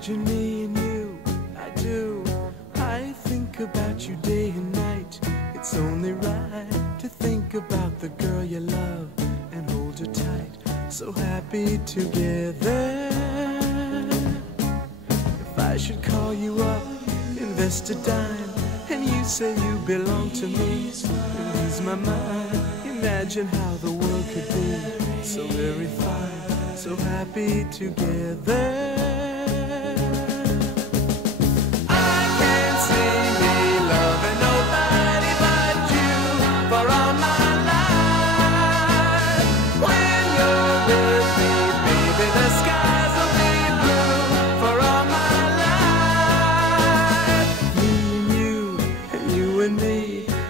Imagine me and you, I do. I think about you day and night. It's only right to think about the girl you love and hold her tight. So happy together. If I should call you up, invest a dime, and you say you belong to me, and ease my mind. Imagine how the world could be so very fine, so happy together.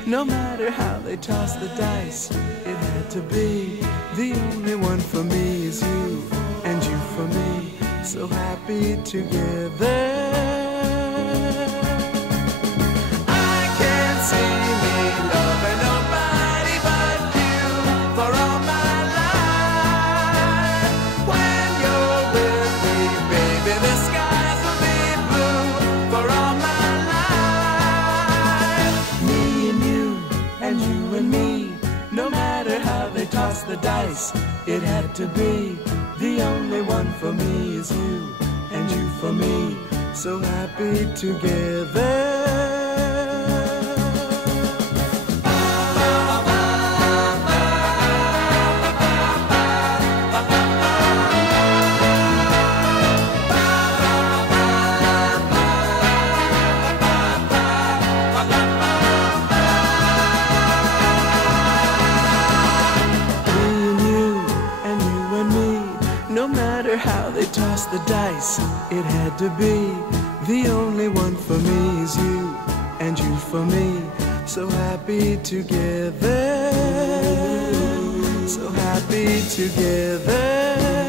No matter how they toss the dice, it had to be. The only one for me is you, and you for me, so happy together. I can't see me loving nobody but you for all my life. When you're with me, baby, the skies will be blue for all my and you and me. No matter how they toss the dice, it had to be. The only one for me is you, and you for me, so happy together. No matter how they toss the dice, it had to be. The only one for me is you, and you for me, so happy together, so happy together.